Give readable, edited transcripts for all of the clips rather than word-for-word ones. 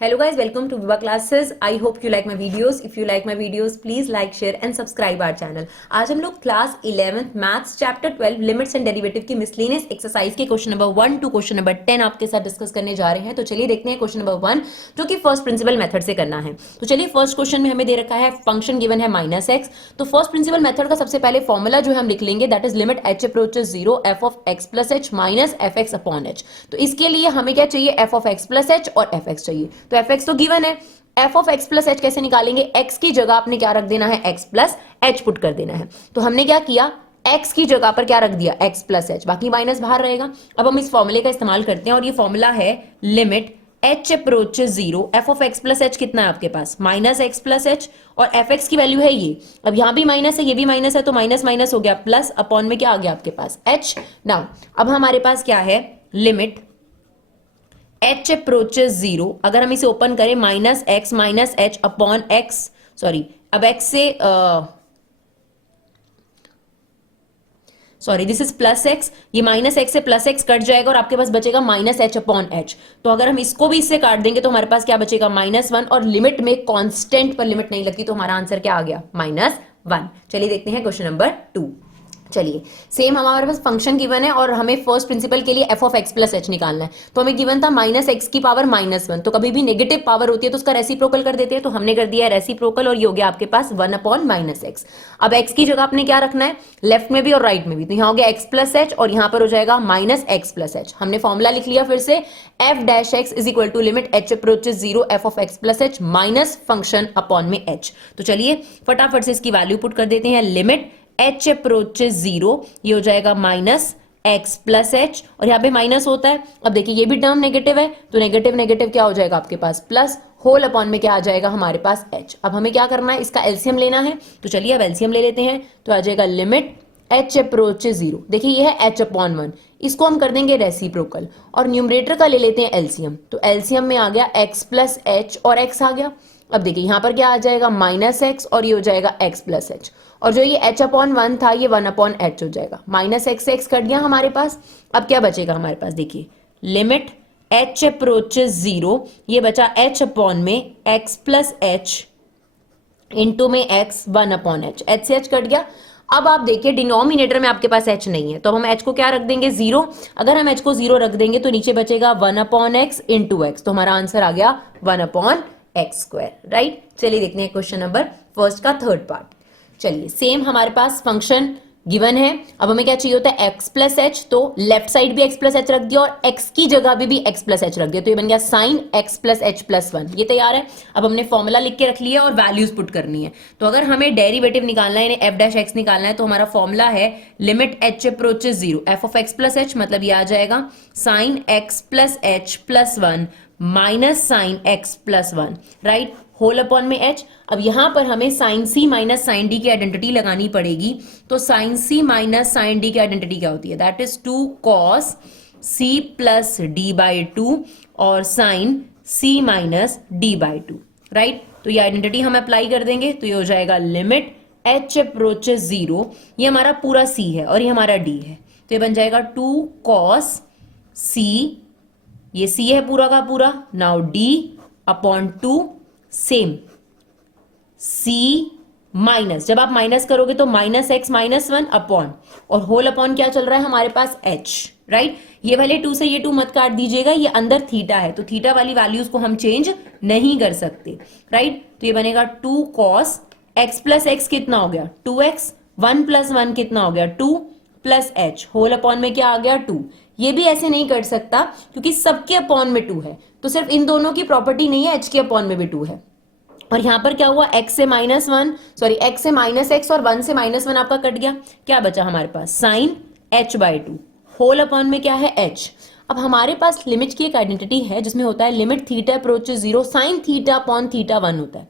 Hello guys, welcome to Viva Classes. I hope you like my videos. If you like my videos, please like, share and subscribe our channel. आज हम लोग class 11th maths chapter 12 limits and derivative की miscellaneous exercise के question number 1 to question number 10 आपके साथ discuss करने जा रहे हैं। तो चलिए देखते हैं क्वेश्चन नंबर 1 जो कि फर्स्ट प्रिंसिपल मेथड से करना है। तो चलिए फर्स्ट क्वेश्चन में हमें दे रखा है फंक्शन गिवन है -x। तो फर्स्ट प्रिंसिपल मेथड का सबसे पहले फॉर्मूला जो है हम लिख लेंगे, that is limit h approaches 0 f of x plus h minus fx upon h। तो इसके लिए हमें क्या चाहिए, f of x plus h और fx चाहिए। तो fx तो गिवन है, f of x plus h कैसे निकालेंगे, x की जगह आपने क्या रख देना है, x plus h पुट कर देना है। तो हमने क्या किया, x की जगह पर क्या रख दिया, x plus h, बाकी माइनस बाहर रहेगा। अब हम इस फॉर्मूले का इस्तेमाल करते हैं और ये फॉर्मूला है limit h approaches 0 f of x plus h कितना है आपके पास, माइनस x plus h, और fx की वैल्यू है ये। अब यहां भी माइनस है, ये भी माइनस है, तो माइनस माइनस हो गया प्लस, अपॉन में क्या आ गया आपके पास h। नाउ अब हमारे पास क्या है, लिमिट h अप्रोचेस 0, अगर हम इसे ओपन करें minus h upon x, sorry अब x से sorry this is plus x, ये माइनस x से प्लस x कट जाएगा और आपके पास बचेगा माइनस h अपॉन h। तो अगर हम इसको भी इससे काट देंगे तो हमारे पास क्या बचेगा, -1, और लिमिट में कांस्टेंट पर लिमिट नहीं लगती, तो हमारा आंसर क्या आ गया, -1। चलिए देखते हैं क्वेश्चन नंबर 2। चलिए सेम हमारे पास फंक्शन गिवन है और हमें फर्स्ट प्रिंसिपल के लिए f of x plus h निकालना है। तो हमें गिवन था -x की पावर -1, तो कभी भी नेगेटिव पावर होती है तो उसका रेसिप्रोकल कर देते हैं, तो हमने कर दिया है रेसिप्रोकल और ये हो गया आपके पास 1 अपॉन -x। अब x की जगह आपने क्या रखना है, लेफ्ट में भी और राइट में भी, तो यहाँ हो गया x plus h और यहाँ पर हो जाएगा -x plus h। हमने फॉर्मूला लिख लिया फिर से, f dash x is equal to limit h approaches 0 f of x plus h minus function upon में h। तो चलिए फटाफट से इसकी वैल्यू पुट कर देते हैं, लिमिट h अप्रोचेस 0, ये हो जाएगा माइनस x प्लस h, और यहाँ पे माइनस होता है। अब देखिए ये भी टर्म नेगेटिव है, तो नेगेटिव नेगेटिव क्या हो जाएगा आपके पास प्लस, होल अपॉन में क्या आ जाएगा हमारे पास h। अब हमें क्या करना है, इसका एलसीएम लेना है, तो चलिए अब एलसीएम ले लेते हैं। तो आ जाएगा लिमिट h अप्रोचेस 0, देखिए ये है h अपॉन 1, इसको हम कर देंगे रेसिप्रोकल और न्यूमरेटर का ले लेते हैं एलसीएम। तो एलसीएम में आ गया x प्लस h और x आ गया। अब देखिए यहाँ पर क्या आ जाएगा, -x और ये हो जाएगा x प्लस h, और जो ये h अपॉन 1 था ये 1 अपॉन h हो जाएगा, -x से x कट गया हमारे पास। अब क्या बचेगा हमारे पास, देखिए लिमिट h अप्रोचेस 0, ये बचा h अपॉन में x प्लस h इंटू में x 1 अपॉन h, h से h कट गया। अब आप देखिए डिनोमिनेटर में आपके पास h नहीं है, तो हम h को क्या रख देंगे, 0। अगर हम h को 0 रख देंगे तो नीचे बचेगा 1 अपॉन x इंटू x, तो हमारा आंसर आ गया 1 अपॉन एक्स स्क्वायर, राइट। चलिए देखते हैं क्वेश्चन नंबर फर्स्ट का थर्ड पार्ट। चलिए सेम हमारे पास फंक्शन गिवन है, अब हमें क्या चाहिए होता है x प्लस एच, तो लेफ्ट साइड भी x प्लस एच रख दिया और x की जगह भी x प्लस एच रख दिया, तो ये बन गया sine x plus h plus 1। ये तैयार है। अब हमने फॉर्मूला लिख के रख लिया और वैल्यूज पुट करनी है। तो अगर हमें डेरिवेटिव निकालना है, यानी f डैश x निकालना है, तो हमारा फॉर्मूला है limit h approaches 0 f of x plus h, मतलब ये आ जाएगा sine x plus h plus 1 minus sine x plus 1, right, whole upon में h। अब यहां पर हमें sine c minus sine d की आइडेंटिटी लगानी पड़ेगी। तो sine c minus sine d की आइडेंटिटी क्या होती है, that is 2 cos c plus d by 2 और sine c minus d by 2, right. तो ये आइडेंटिटी हम अप्लाई कर देंगे, तो ये हो जाएगा लिमिट h अप्रोचेस 0, ये हमारा पूरा c है और ये हमारा d है, तो ये बन जाएगा 2 cos c, ये c है पूरा का पूरा, now d upon 2 same c minus, जब आप माइनस करोगे तो माइनस एक्स माइनस 1 अपॉन, और होल अपॉन क्या चल रहा है हमारे पास h, राइट। ये वाले 2 से ये 2 मत काट दीजिएगा, ये अंदर थीटा है, तो थीटा वाली वैल्यूज को हम चेंज नहीं कर सकते, राइट। तो ये बनेगा 2 cos x प्लस एक्स कितना हो गया 2x, 1 प्लस 1 कितना हो गया 2 प्लस h, होल अपॉन में क्या आ गया 2। ये भी ऐसे नहीं कर सकता क्योंकि सबके अपॉन में 2 है, तो सिर्फ इन दोनों की प्रॉपर्टी नहीं है, h के अपॉन में भी 2 है। और यहां पर क्या हुआ, x से माइनस 1, सॉरी x से माइनस x और 1 से माइनस 1 आपका कट गया, क्या बचा हमारे पास sine h by 2, whole upon में क्या है h। अब हमारे पास लिमिट की एक आइडेंटिटी है जिसमें होता है limit theta approaches 0 sine theta upon theta 1 होता है।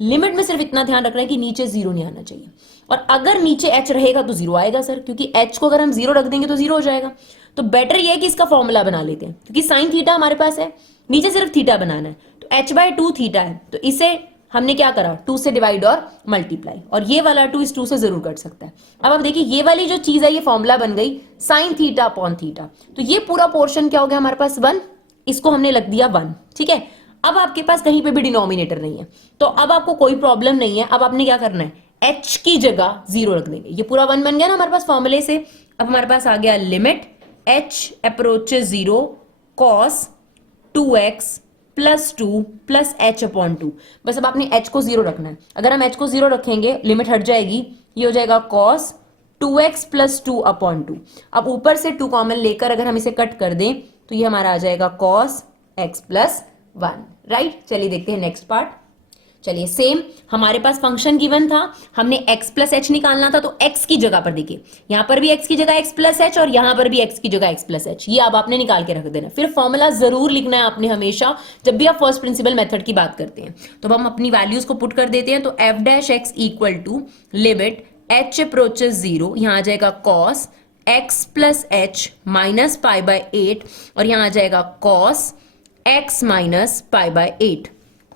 लिमिट में सिर्फ इतना ध्यान रखना है कि नीचे 0 नहीं आना चाहिए, और अगर नीचे h रहेगा तो 0 आएगा सर, क्योंकि h को अगर हम 0 रख देंगे तो 0 हो जाएगा। तो बेटर ये है कि इसका फॉर्मूला बना लेते हैं, क्योंकि साइन थीटा हमारे पास है, नीचे सिर्फ थीटा बनाना है, तो h बाई 2 थीटा है, तो इसे हमने क्या करा, 2 से डिवाइड और मल्टीप्लाई, और ये वाला 2 इस 2 से जरूर कट सकता है। अब आप देखिए ये वाली जो चीज है ये फॉर्मूला बन गई साइन थीटा अपॉन थीटा, तो ये पूरा पोर्शन क्या हो गया हमारे पास 1, इसको हमने लग दिया 1, ठीक है। अब आपके पास कहीं पे भी डिनोमिनेटर नहीं है, तो अब आपको कोई प्रॉब्लम नहीं है। अब आपने क्या करना है, h की जगह 0 रख देंगे, ये पूरा 1 बन गया ना हमारे पास फॉर्मूले से। अब हमारे पास आ गया limit h approaches 0 cos 2x plus 2 plus h upon 2। बस अब आपने h को 0 रखना है। अगर हम h को 0 रखेंगे लिमिट हट जाएगी, ये हो जाएगा cos 2x प्लस 2 अपॉन 2। अब ऊपर से 2 कॉमन लेकर अगर हम इसे कट कर दें तो ये हमारा आ जाएगा cos x प्लस 1, राइट। चलिए देखते हैं नेक्स्ट पार्ट। चलिए सेम हमारे पास फंक्शन गिवन था, हमने x प्लस एच निकालना था, तो x की जगह पर देखिए यहां पर भी x की जगह x प्लस एच और यहां पर भी x की जगह x प्लस एच, ये अब आपने निकाल के रख देना। फिर फॉर्मूला जरूर लिखना है आपने हमेशा जब भी आप फर्स्ट प्रिंसिपल मेथड की बात करते हैं। तो हम अपनी वैल्यूज को पुट कर देते हैं, तो f dash x equal to limit h approaches 0, यहां आ जाएगा cos x plus h minus pi by 8, और यहां आ जाएगा cos x minus pi by 8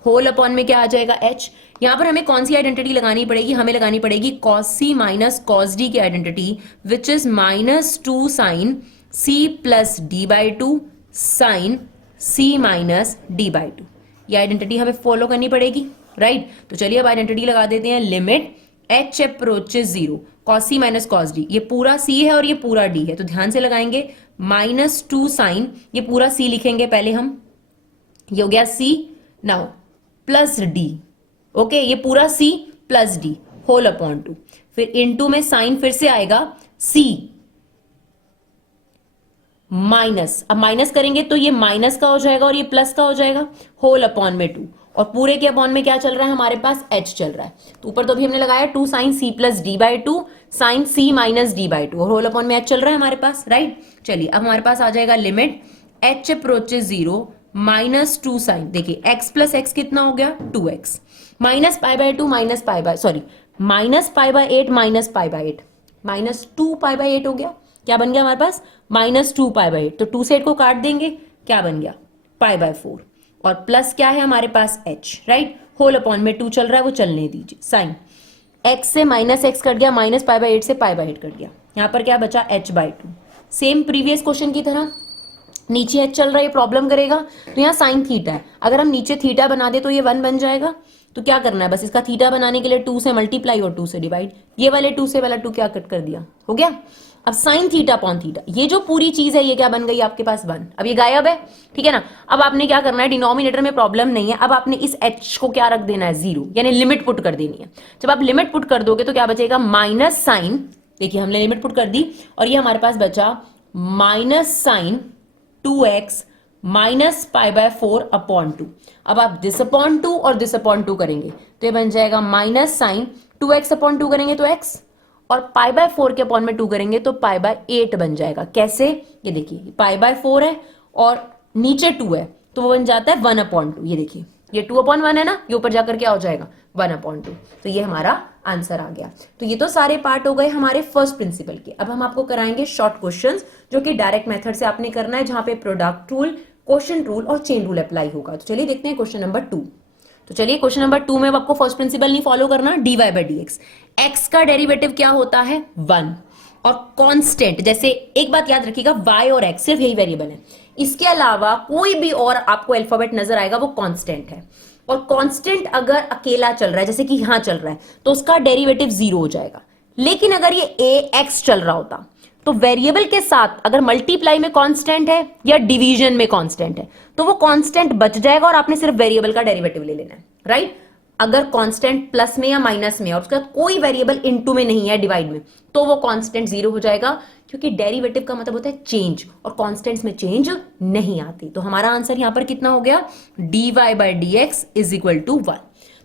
whole upon में क्या आ जाएगा h। यहां पर हमें कौन सी आइडेंटिटी लगानी पड़ेगी, हमें लगानी पड़ेगी cos c minus cos d की identity, which is minus 2 sine c plus d by 2 sine c minus d by 2। ये आइडेंटिटी हमें फॉलो करनी पड़ेगी, राइट। तो चलिए अब आइडेंटिटी लगा देते हैं, limit h approaches 0 cos c minus cos d, ये पूरा c है और ये पूरा d है, तो ध्यान से लगाएंगे, माइनस 2 साइन, ये पूरा c लिखेंगे पहले हम, ये हो गया c, now plus d, okay, ये पूरा c plus d whole upon 2, फिर इनटू में साइन फिर से आएगा c माइनस, अब माइनस करेंगे तो ये माइनस का हो जाएगा और ये प्लस का हो जाएगा, होल अपॉन में 2, और पूरे के अपॉन में क्या चल रहा है हमारे पास h चल रहा है। तो ऊपर तो अभी हमने लगाया 2 sine c plus d by 2 sine c minus d by 2, और होल अपॉन में h चल रहा है हमारे पास, राइट। चलिए अब हमारे पास आ जाएगा limit h approaches 0 minus 2 sine, देखिए x प्लस एक्स कितना हो गया 2x, minus pi by 2 minus pi by sorry minus pi by 8 minus pi by 8, minus 2 pi by 8 हो गया, क्या बन गया हमारे पास माइनस 2 पाई बाय 8, तो 2 से 8 को काट देंगे, क्या बन गया पाई बाय 4, और प्लस क्या है हमारे पास h, राइट। होल अपॉन में 2 चल रहा है वो चलने दीजिए, साइन x से माइनस एक्स कट गया, माइनस पाई बाय 8 से पाई बाय 8 कट गया, यहाँ पर क्या बचा h by 2। Same previous question की तरह नीचे h चल रहा है, ये प्रॉब्लम करेगा, तो यहाँ साइन थीटा है, अगर हम नीचे थीटा बना दे तो ये 1 बन जाएगा। तो क्या करना है, बस इसका थीटा बनाने के लिए 2 से मल्टीप्लाई और 2 से डिवाइड, ये वाले 2 से वाला 2 क्या कट कर दिया, हो गया। अब साइन थीटा अपॉन थीटा, ये जो पूरी चीज है ये क्या बन गई आपके पास 1, अब ये गायब है, ठीक है ना। अब आपने क्या करना है, डिनोमिनेटर में प्रॉब्लम नहीं है, अब आपने इस h को क्या रख देना है 0, यानी लिमिट पुट कर देनी है। जब आप लिमिट पुट कर दोगे तो क्या बचेगा, माइनस साइन, देखिए हमने लिमिट पुट कर दी, और ये हमारे पास बचा minus sine 2x minus pi by 4 upon 2। अब आप दिस अपॉन 2 और दिस अपॉन 2 करेंगे तो ये बन जाएगा माइनस साइन 2x अपॉन 2 करेंगे तो x, और पाई बाय 4 के अपॉन में 2 करेंगे तो पाई बाय 8 बन जाएगा। कैसे, ये देखिए पाई बाय 4 है और नीचे 2 है तो वो बन जाता है 1 अपॉन 2, ये देखिए ये 2 अपॉन 1 है ना, ये ऊपर जाकर क्या हो जाएगा 1 अपॉन 2, तो ये हमारा आंसर आ गया। तो ये तो सारे पार्ट हो गए हमारे फर्स्ट प्रिंसिपल के। अब हम आपको कराएंगे शॉर्ट क्वेश्चंस जो कि डायरेक्ट मेथड से आपने करना है, जहां पे प्रोडक्ट रूल, क्वोशंट रूल और चेन रूल अप्लाई होगा। तो चलिए देखते हैं क्वेश्चन नंबर 2। तो चलिए क्वेश्चन नंबर 2 में अब आपको फर्स्ट प्रिंसिपल नहीं फॉलो करना, dy बाई dx, x का डेरिवेटिव क्या होता है 1, और कांस्टेंट, जैसे एक बात याद रखिएगा y और x सिर्फ यही वेरिएबल है, इसके अलावा कोई भी और आपको अल्फाबेट नजर आएगा वो कांस्टेंट है, और कांस्टेंट अगर अकेला चल रहा है जैसे कि यहां चल रहा है तो उसका डेरिवेटिव 0 हो जाएगा। लेकिन अगर ये ax चल रहा होता तो वेरिएबल के साथ अगर मल्टीप्लाई में कांस्टेंट है या डिवीजन में कांस्टेंट है तो वो कांस्टेंट बच जाएगा और आपने सिर्फ वेरिएबल का डेरिवेटिव ले लेना है, राइट। अगर कांस्टेंट प्लस में या माइनस में और उसका कोई वेरिएबल इनटू में नहीं है, डिवाइड में, तो वो कांस्टेंट 0 हो जाएगा, क्योंकि डेरिवेटिव का मतलब होता है चेंज और कांस्टेंट्स में चेंज नहीं आती। तो हमारा आंसर यहां पर कितना हो गया, dy by dx is equal to 1।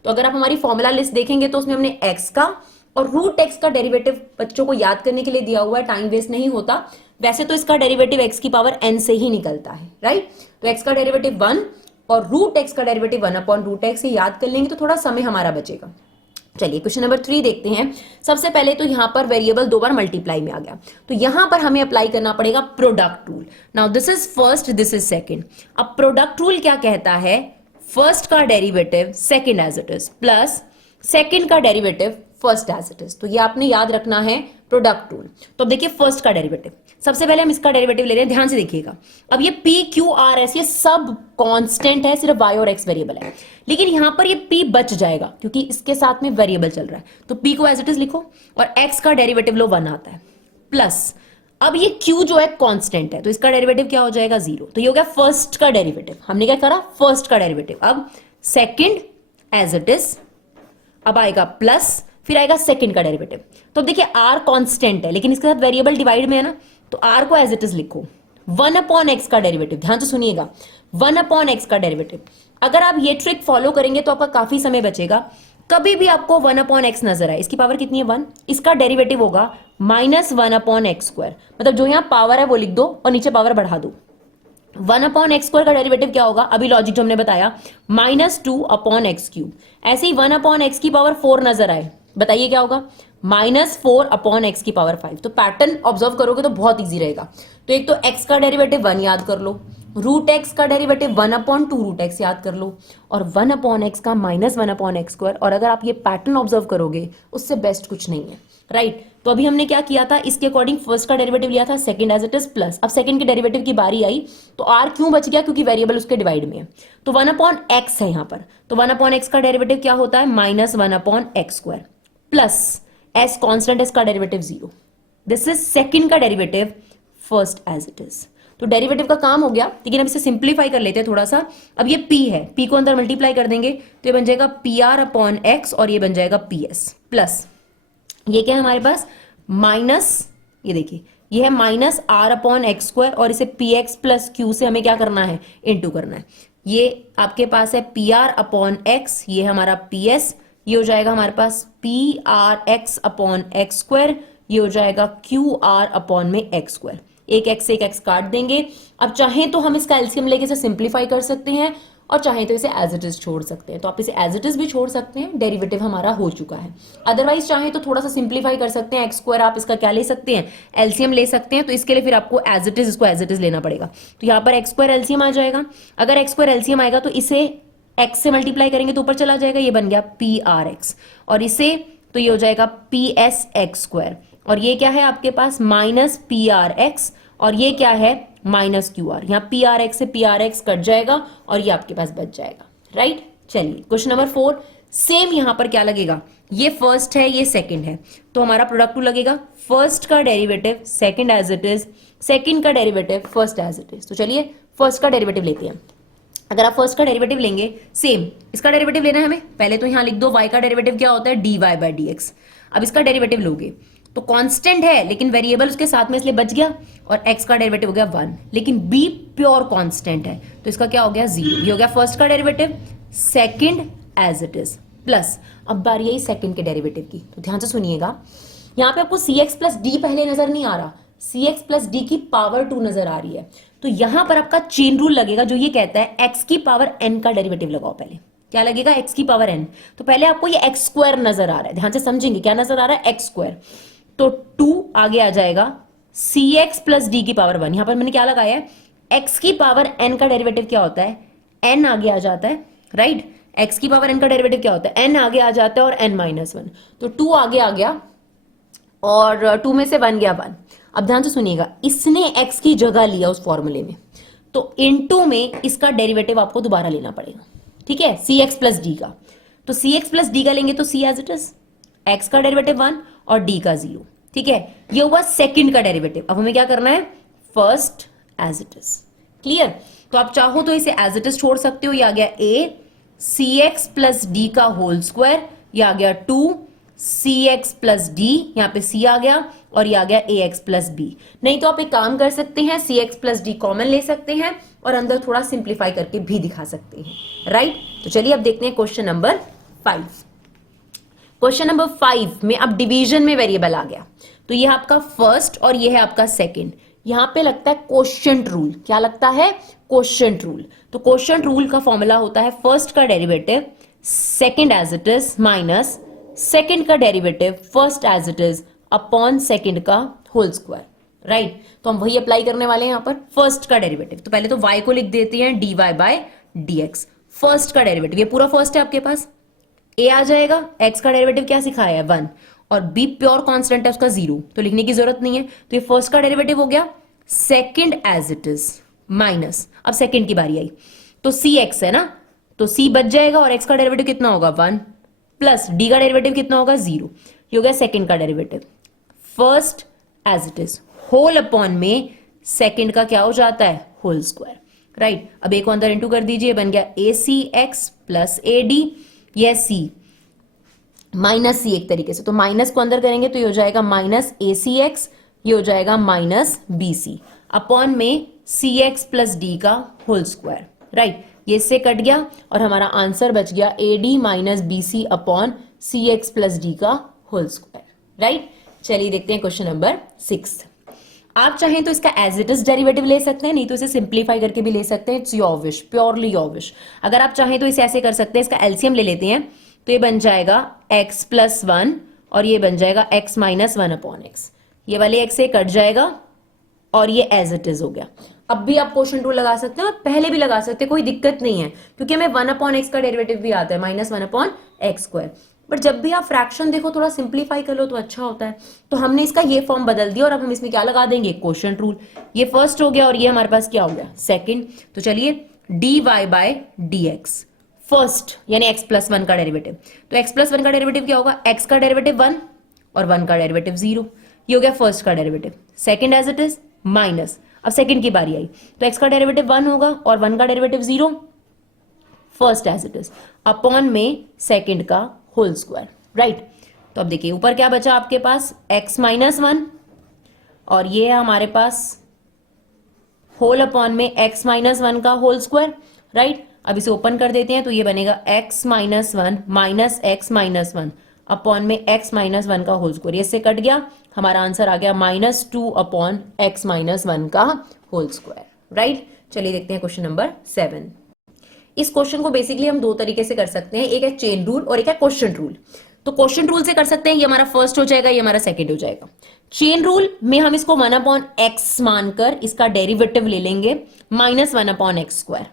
तो अगर आप हमारी फॉर्मूला लिस्ट देखेंगे तो उसमें हमने x का और रूट एक्स का डेरिवेटिव बच्चों को याद करने के लिए दिया हुआ है, टाइम वेस्ट नहीं होता। वैसे तो इसका डेरिवेटिव x की पावर n से ही निकलता है, राइट। तो x का डेरिवेटिव 1 और रूट एक्स का डेरिवेटिव 1 अपॉन रूट एक्स से याद कर लेंगे तो थोड़ा समय हमारा बचेगा। चलिए क्वेश्चन नंबर 3 देखते हैं। सबसे पहले तो यहां पर वेरिएबल 2 बार मल्टीप्लाई में आ गया, तो यहां पर हमें अप्लाई करना पड़ेगा product rule. Now this is first, this is second. अब प्रोडक्ट रूल क्या कहता है, फर्स्ट का derivative second as it is plus second का derivative first as it is. तो ये आपने याद रखना है प्रोडक्ट रूल। तो अब देखिए फर्स्ट का डेरिवेटिव, सबसे पहले हम इसका डेरिवेटिव ले रहे हैं, ध्यान से देखिएगा। अब ये p q r s ये सब कांस्टेंट है, सिर्फ y और x वेरिएबल है, लेकिन यहां पर ये p बच जाएगा क्योंकि इसके साथ में वेरिएबल चल रहा है। तो p को एज इट इज लिखो और x का डेरिवेटिव लो 1 आता है प्लस अब ये q जो है कांस्टेंट है तो इसका डेरिवेटिव क्या हो जाएगा 0। तो ये हो गया फर्स्ट का डेरिवेटिव। हमने क्या करा फर्स्ट का डेरिवेटिव। अब सेकंड एज इट इज, अब आएगा प्लस, फिर आएगा सेकंड का डेरिवेटिव। तो अब देखिए r कांस्टेंट है लेकिन इसके साथ वेरिएबल डिवाइड में है ना, तो r को एज इट इज लिखो 1 अपॉन x का डेरिवेटिव। ध्यान से सुनिएगा 1 अपॉन x का डेरिवेटिव। अगर आप ये ट्रिक फॉलो करेंगे तो आपका काफी समय बचेगा। कभी भी आपको 1 अपॉन एक्स नजर आए, इसकी पावर कितनी है 1, इसका डेरिवेटिव होगा -1 अपॉन एक्स स्क्वायर। मतलब जो यहां पावर है वो लिख दो और नीचे पावर बढ़ा दो। 1 अपॉन एक्स स्क्वायर का डेरिवेटिव क्या होगा, अभी लॉजिक जो हमने बताया -2 अपॉन एक्स क्यूब। ऐसे ही 1 अपॉन एक्स की पावर 4 नजर आए, बताइए क्या होगा -4 अपॉन एक्स की पावर 5। तो पैटर्न ऑब्जर्व करोगे तो बहुत इजी रहेगा। तो एक तो x का डेरिवेटिव 1 याद कर लो, रूट एक्स का डेरिवेटिव 1 अपॉन 2 रूट एक्स याद कर लो, और 1 अपॉन एक्स का -1 अपॉन एक्स स्क्वायर। और अगर आप ये पैटर्न ऑब्जर्व करोगे उससे बेस्ट कुछ नहीं है, राइट। तो अभी हमने क्या किया था, इसके अकॉर्डिंग फर्स्ट का डेरिवेटिव लिया था, second as it is plus. अब सेकंड के डेरिवेटिव की बारी आई तो r क्यों बच गया, क्योंकि वेरिएबल उसके डिवाइड में है। तो 1 अपॉन एक्स है यहाँ पर, तो 1 अपॉन एक्स का डेरिवेटिव क्या होता है -1 upon x square plus s constant, इसका डेरिवेटिव 0। दिस इज सेकंड का derivative first as it is. तो डेरिवेटिव का काम हो गया, लेकिन अब इसे सिंप्लीफाई कर लेते हैं थोड़ा सा। अब ये p है, p को अंदर मल्टीप्लाई कर देंगे तो ये बन जाएगा pr अपॉन x और ये बन जाएगा ps प्लस ये क्या है हमारे पास माइनस, ये देखिए ये है -r अपॉन एक्स स्क्वायर और इसे px प्लस q से हमें क्या करना है इनटू करना है। ये आपके पास है pr अपॉन x, ये हमारा ps, ये हो जाएगा हमारे पास prx अपॉन एक्स स्क्वायर, ये हो जाएगा qr अपॉन में एक्स स्क्वायर। एक x से एक x काट देंगे। अब चाहें तो हम इसका एलसीएम लेके इसे सिंप्लीफाई कर सकते हैं और चाहें तो इसे एज इट इज छोड़ सकते हैं। तो आप इसे एज इट इज भी छोड़ सकते हैं, डेरिवेटिव हमारा हो चुका है। अदरवाइज चाहें तो थोड़ा सा सिंप्लीफाई कर सकते हैं, एक्स स्क्वायर आप इसका क्या ले सकते हैं एलसीएम ले सकते हैं। तो इसके लिए फिर आपको एज इट इज इसको एज इट इज लेना पड़ेगा। तो यहाँ पर एक्स स्क्वायर एलसीएम आ जाएगा। अगर एक्स स्क्वायर एलसीएम आएगा तो इसे एक्स से मल्टीप्लाई करेंगे तो ऊपर चला जाएगा, ये बन गया pr(x) और इसे तो ये हो जाएगा ps(x²) और ये क्या है आपके पास -pr(x) और ये क्या है -qr। यहाँ pr(x) से pr(x) कट जाएगा और ये आपके पास बच जाएगा, राइट। चलिए क्वेश्चन नंबर 4, सेम यहां पर क्या लगेगा, ये फर्स्ट है ये सेकंड है, तो हमारा प्रोडक्ट टू लगेगा फर्स्ट का derivative second as it is, second का derivative first as it is. तो चलिए फर्स्ट का डेरिवेटिव लेते हैं। अगर आप फर्स्ट का डेरिवेटिव लेंगे, सेम इसका डेरिवेटिव लेना है हमें, पहले तो यहां लिख दो y का डेरिवेटिव क्या होता है dy/dx। अब इसका डेरिवेटिव लोगे तो कांस्टेंट है लेकिन वेरिएबल उसके साथ में इसलिए बच गया, और x का डेरिवेटिव हो गया 1, लेकिन b प्योर कांस्टेंट है तो इसका क्या हो गया 0। ये हो गया फर्स्ट का derivative second as it is plus अब बारी आई सेकंड के डेरिवेटिव की। तो ध्यान से सुनिएगा, यहाँ पे आपको cx प्लस डी पहले नजर नहीं आ रहा, cx प्लस डी की पावर 2 नजर आ रही है। तो यहां पर आपका चेन रूल लगेगा जो ये कहता है x की पावर n का डेरिवेटिव लगाओ। पहले क्या लगेगा x की पावर n, तो पहले आपको ये x स्क्वायर नजर आ रहा है, ध्यान से समझेंगे क्या नजर आ रहा है x स्क्वायर। तो 2 आगे आ जाएगा cx प्लस डी की पावर 1। यहां पर मैंने क्या लगाया है x की पावर n का डेरिवेटिव क्या होता है n आगे आ जाता है, राइट। x की पावर n का डेरिवेटिव क्या होता है n आगे आ जाता है और n-1, तो 2 आगे आ गया और 2 में से 1 गया 1। अब ध्यान से सुनिएगा, इसने x की जगह लिया उस फॉर्मूले में, तो इनटू में इसका डेरिवेटिव आपको दोबारा लेना पड़ेगा, ठीक है, cx प्लस डी का। तो cx प्लस डी का लेंगे तो c as it is, x का डेरिवेटिव 1 और d का 0, ठीक है। ये हुआ सेकंड का डेरिवेटिव। अब हमें क्या करना है first as it is, clear. तो आप चाहो तो इसे एज इट इज छोड़ सकते हो, ये आ गया a cx प्लस डी का होल स्क्वायर, ये आ गया 2 cx प्लस डी, यहाँ पे c आ गया और ये आ गया ax प्लस b। नहीं तो आप एक काम कर सकते हैं cx प्लस डी कॉमन ले सकते हैं और अंदर थोड़ा सिंप्लीफाई करके भी दिखा सकते हैं, राइट। तो चलिए अब देखते हैं क्वेश्चन नंबर 5। क्वेश्चन नंबर 5 में अब डिवीजन में वेरिएबल आ गया, तो ये है आपका फर्स्ट और ये है आपका सेकंड। यहां पे लगता है क्वोशिएंट रूल, क्या लगता है क्वोशिएंट रूल। तो क्वोशिएंट रूल का फॉर्मूला होता है फर्स्ट का derivative second as it is minus second का derivative first as it is upon second का होल स्क्वायर, राइट। तो हम वही अप्लाई करने वाले हैं यहाँ पर फर्स्ट का डेरिवेटिव। तो पहले तो y को लिख देते हैं dy/dx, फर्स्ट का डेरिवेटिव, ये पूरा फर्स्ट है आपके पास, ए आ जाएगा, एक्स का डेरिवेटिव क्या सिखाया है 1, और बी प्योर कांस्टेंट है उसका 0, तो लिखने की जरूरत नहीं है। तो ये फर्स्ट का डेरिवेटिव हो गया, second as it is minus, अब सेकंड की बारी आई, तो सी एक्स है ना, तो सी बच जाएगा और एक्स का डेरिवेटिव कितना होगा 1, प्लस डी का डेरिवेटिव कितना होगा 0, ये हो गया सेकंड का derivative. First as it is whole upon में सेकंड का क्या हो जाता है होल स्क्वायर, राइट। अब एक को अंदर इंटू कर दीजिए, बन गया ए सी एक्स प्लस ए डी, यह सी माइनस सी एक तरीके से, तो माइनस को अंदर करेंगे तो ये हो जाएगा माइनस ए सी एक्स, ये हो जाएगा माइनस बी सी अपॉन में सी एक्स प्लस डी का होल स्क्वायर, राइट। ये इससे कट गया और हमारा आंसर बच गया a d minus b c upon c x plus d का होल स्क्वायर, राइट। चलिए देखते हैं क्वेश्चन नंबर 6। आप चाहें तो इसका एज इट इज डेरिवेटिव ले सकते हैं, नहीं तो इसे सिंप्लीफाई करके भी ले सकते हैं, it's your wish, purely your wish. अगर आप चाहें तो इसे ऐसे कर सकते हैं, इसका एलसीएम ले लेते हैं, तो ये बन जाएगा x प्लस 1 और ये बन जाएगा x माइनस 1 अपॉन एक्स, ये वाले x से कट जाएगा और ये एज इट इज हो गया। अब भी आप क्वेश्चन रूल लगा सकते हैं और पहले भी लगा सकते हैं, कोई दिक्कत नहीं है, क्योंकि हमें 1 अपॉन एक्स का डेरिवेटिव भी आता है, minus 1 upon x square. But जब भी आप फ्रैक्शन देखो थोड़ा सिंप्लीफाई कर लो तो अच्छा होता है, तो हमने इसका ये फॉर्म बदल दिया और अब हम इसमें क्या लगा देंगे क्वोशिएंट रूल। ये फर्स्ट हो गया और ये हमारे पास क्या हो गया सेकंड, तो चलिए dy बाय dx, फर्स्ट यानी x प्लस 1 का डेरिवेटिव, तो x प्लस 1 का डेरिवेटिव क्या होगा, x का डेरिवेटिव 1 और 1 का डेरिवेटिव 0, ये हो गया फर्स्ट का derivative. Second as it is minus, अब सेकंड की बारी आई, तो x का डेरिवेटिव 1 होगा और 1 का derivative 0, first as it is upon में सेकंड का होल स्क्वायर, राइट। तो अब देखिए ऊपर क्या बचा आपके पास x माइनस 1 और ये है हमारे पास होल अपॉन में x माइनस 1 का होल स्क्वायर, राइट। अब इसे ओपन कर देते हैं तो ये बनेगा x minus 1 minus x minus 1 upon में x माइनस 1 का होल स्क्वायर, ये इससे कट गया, हमारा आंसर आ गया -2 अपॉन एक्स माइनस 1 का होल स्क्वायर, राइट। चलिए देखते हैं क्वेश्चन नंबर 7। इस क्वेश्चन को बेसिकली हम दो तरीके से कर सकते हैं, एक है चेन रूल और एक है क्वोशिएंट रूल। तो क्वोशिएंट रूल से कर सकते हैं, ये हमारा फर्स्ट हो जाएगा, ये हमारा सेकंड हो जाएगा। चेन रूल में हम इसको 1 अपॉन एक्स मानकर इसका डेरिवेटिव ले लेंगे माइनस 1 अपॉन एक्स स्क्वायर,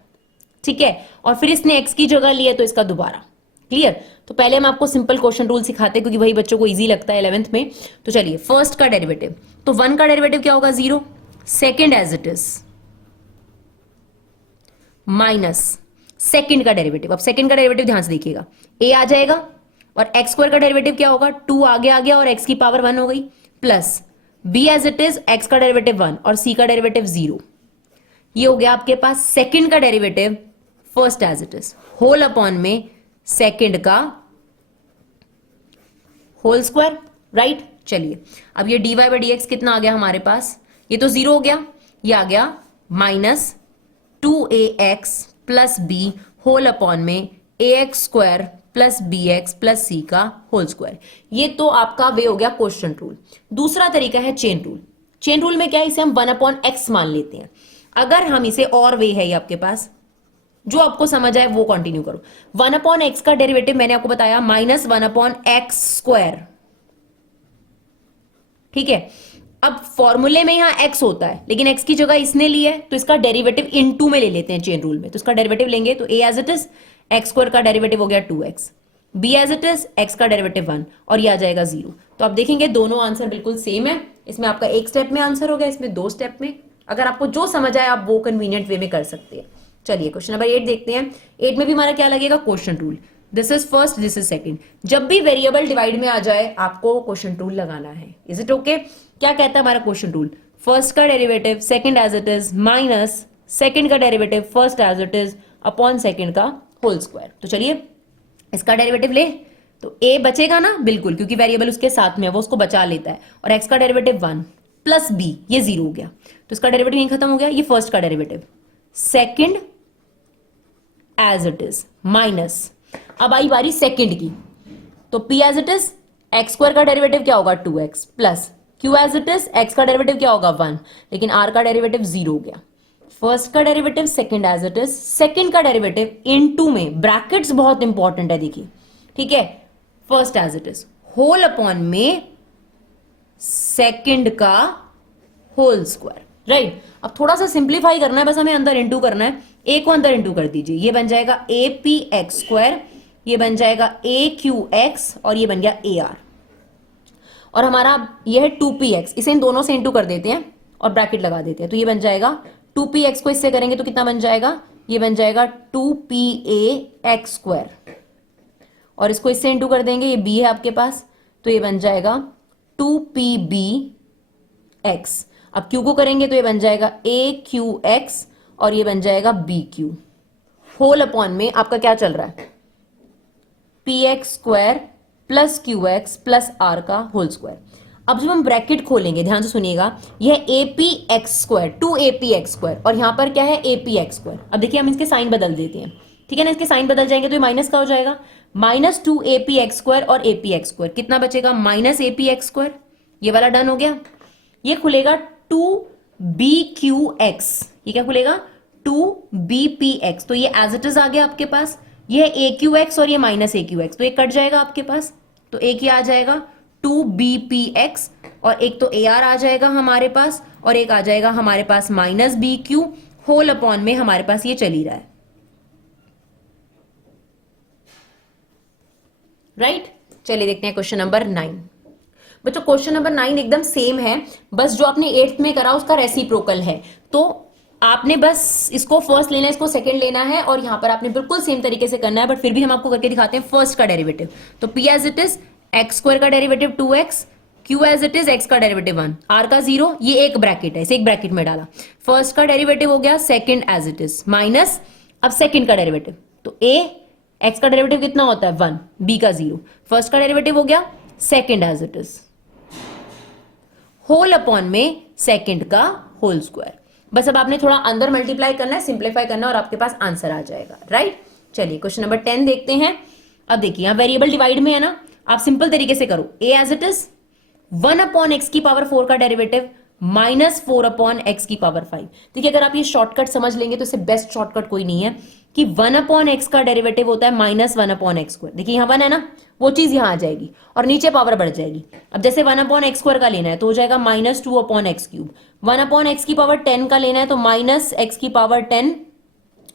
ठीक है, और फिर इसने x की जगह ली है तो इसका दोबारा, क्लियर। तो पहले हम आपको सिंपल क्वेश्चन रूल सिखाते हैं क्योंकि वही बच्चों को इजी लगता है 11th में। तो चलिए फर्स्ट का डेरिवेटिव, तो 1 का डेरिवेटिव क्या होगा 0, second as it is minus second का डेरिवेटिव, अब सेकंड का डेरिवेटिव ध्यान से देखिएगा a आ जाएगा और x स्क्वायर का डेरिवेटिव क्या होगा 2 आगे आ गया और x की पावर 1 हो गई, plus b as it is x का डेरिवेटिव 1 और c का डेरिवेटिव 0, ये हो गया आपके पास सेकंड का derivative first as it is whole upon में सेकंड का होल स्क्वायर, राइट। चलिए अब ये dy बाई dx कितना आ गया हमारे पास, ये तो 0 हो गया, ये आ गया -2ax plus b whole upon में ax square plus bx plus c का होल स्क्वायर। ये तो आपका वे हो गया क्वोशिएंट रूल। दूसरा तरीका है चेन रूल। चेन रूल में क्या है, इसे हम 1 अपॉन एक्स मान लेते हैं। अगर हम इसे और वे है ये आपके पास, जो आपको समझ आए वो कंटिन्यू करो। 1 अपॉन एक्स का डेरिवेटिव मैंने आपको बताया -1 अपॉन एक्स स्क्वायर, ठीक है। अब फॉर्मूले में यहां x होता है लेकिन x की जगह इसने ली है तो इसका डेरिवेटिव इनटू में ले लेते हैं चेन रूल में। तो इसका डेरिवेटिव लेंगे तो a as it is x square का डेरिवेटिव हो गया 2x, b as it is x का डेरिवेटिव 1 और ये आ जाएगा 0। तो आप देखेंगे दोनों आंसर बिल्कुल सेम है, इसमें आपका एक स्टेप में आंसर हो गया, इसमें 2 स्टेप में। अगर आपको जो समझ आए आप वो कन्वीनियंट वे में कर सकते हैं। चलिए क्वेश्चन नंबर 8 देखते हैं। 8 में भी हमारा क्या लगेगा quotient rule, this is first this is second. जब भी वेरिएबल डिवाइड में आ जाए आपको क्वोशिएंट रूल लगाना है, इज इट ओके। क्या कहता है हमारा क्वोशिएंट रूल, फर्स्ट का derivative second as it is minus second का derivative first as it is upon second का होल स्क्वायर। तो चलिए इसका डेरिवेटिव ले, तो a बचेगा ना बिल्कुल, क्योंकि वेरिएबल उसके साथ में है वो उसको बचा लेता है, और x का डेरिवेटिव 1 प्लस b ये 0 हो गया, तो इसका डेरिवेटिव यहीं खत्म हो गया। ये फर्स्ट का derivative second as it is minus, अब आई बारी सेकंड की, तो p as it is x square का डेरिवेटिव क्या होगा 2x plus q as it is x का डेरिवेटिव क्या होगा 1, लेकिन r का डेरिवेटिव 0 हो गया। फर्स्ट का derivative second as it is, second का डेरिवेटिव इनटू में ब्रैकेट्स बहुत इंपॉर्टेंट है देखिए, ठीक है, first as it is whole upon में सेकंड का होल स्क्वायर, राइट। अब थोड़ा सा सिंप्लीफाई करना है, बस हमें अंदर इंटू करना है। ए को अंदर इंटू कर दीजिए, ये बन जाएगा ए पी एक्स स्क्वायर, ये बन जाएगा ए क्यू एक्स, और ये बन गया ए आर। और हमारा ये है 2px, इसे इन दोनों से इंटू कर देते हैं और ब्रैकेट लगा देते हैं, तो ये बन जाएगा 2px को इससे करेंगे तो कितना बन जाएगा, ये बन जाएगा 2pa x स्क्वायर, और इसको इससे इंटू कर देंगे, ये b है आपके पास, तो ये बन जाएगा 2pbx। अब q को करेंगे तो ये बन जाएगा aqx, और ये बन जाएगा bq। होल अपॉन में आपका क्या चल रहा है, px square plus qx plus r का होल स्क्वायर। अब जब हम ब्रैकेट खोलेंगे, ध्यान से सुनिएगा, यह apx स्क्वायर 2apx स्क्वायर, और यहां पर क्या है apx स्क्वायर। अब देखिए हम इसके साइन बदल देते हैं, ठीक है ना, इसके साइन बदल जाएंगे तो ये माइनस का हो जाएगा, माइनस 2apx स्क्वायर और apx स्क्वायर, कितना बचेगा माइनस apx स्क्वायर। ये वाला डन हो गया। ये खुलेगा 2bqx, ये क्या खुलेगा 2bpx, तो ये एज इट इज आ गया आपके पास। ये aqx और ये माइनस aqx, तो ये कट जाएगा आपके पास, तो एक ही आ जाएगा 2bpx, और एक तो ar आ जाएगा हमारे पास, और एक आ जाएगा हमारे पास माइनस bq। होल अपॉन में हमारे पास ये चल ही रहा है, राइट। चलिए देखते हैं क्वेश्चन नंबर 9। बच्चों क्वेश्चन नंबर 9 एकदम सेम है, बस जो आपने 8th में करा उसका रेसिप्रोकल है, तो आपने बस इसको फर्स्ट लेना है, इसको सेकंड लेना है, और यहां पर आपने बिल्कुल सेम तरीके से करना है, बट फिर भी हम आपको करके दिखाते हैं फर्स्ट का डेरिवेटिव। तो p as it is x square का derivative 2x, q as it is x का डेरिवेटिव 1, r का 0, ये एक ब्रैकेट है, इसे एक ब्रैकेट में डाला। फर्स्ट का डेरिवेटिव हो गया, second as it is minus, अब सेकंड का डेरिवेटिव, तो a x का डेरिवेटिव कितना होता है 1, b का 0, फर्स्ट का डेरिवेटिव हो गया, second as it is, whole upon में सेकंड का होल स्क्वायर। बस अब आपने थोड़ा अंदर मल्टीप्लाई करना है, सिंप्लीफाई करना है, और आपके पास आंसर आ जाएगा, राइट। चलिए क्वेश्चन नंबर 10 देखते हैं। अब देखिए यहां वेरिएबल डिवाइड में है ना, आप सिंपल तरीके से करो, a as it is 1 upon x की पावर 4 का डेरिवेटिव माइनस 4 अपॉन एक्स की पावर 5। देखिए अगर आप ये शॉर्टकट समझ लेंगे तो इससे बेस्ट शॉर्टकट कोई नहीं है कि 1 अपॉन एक्स का डेरिवेटिव होता है माइनस 1 अपॉन एक्स स्क्वायर। देखिए यहाँ 1 है ना, वो चीज यहां आ जाएगी और नीचे पावर बढ़ जाएगी। अब जैसे 1 अपॉन एक्स स्क्वायर का लेना है तो हो जाएगा minus 2 upon x cube, 1 upon x की पावर 10 का लेना है तो माइनस एक्स की पावर 10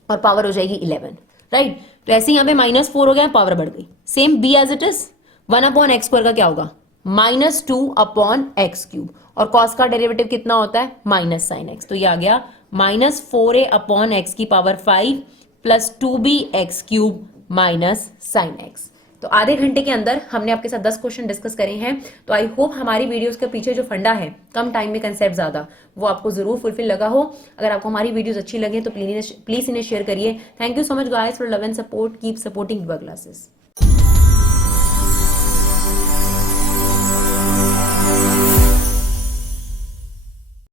और पावर हो जाएगी 11, राइट। तो ऐसे यहाँ पे माइनस 4 हो गया, पावर बढ़ गई। Same b as it is 1 upon x square का क्या होगा माइनस 2 अपॉन एक्स क्यूब, और कॉस का डेरिवेटिव कितना होता है माइनस साइन एक्स, तो ये आ गया माइनस 4a अपॉन एक्स की power 5 plus 2b x cube minus sine x. तो आधे घंटे के अंदर हमने आपके साथ 10 क्वेश्चन डिस्कस करे हैं। तो आई होप हमारी वीडियोस के पीछे जो फंडा है, कम टाइम में कंसेप्ट ज्यादा, वो आपको जरूर फुलफिल लगा हो। अगर आपको हमारी वीडियोस अच्छी लगे तो प्लीज इन्हें शेयर करिए। Thank you so much guys for love and support, keep supporting Vibha classes.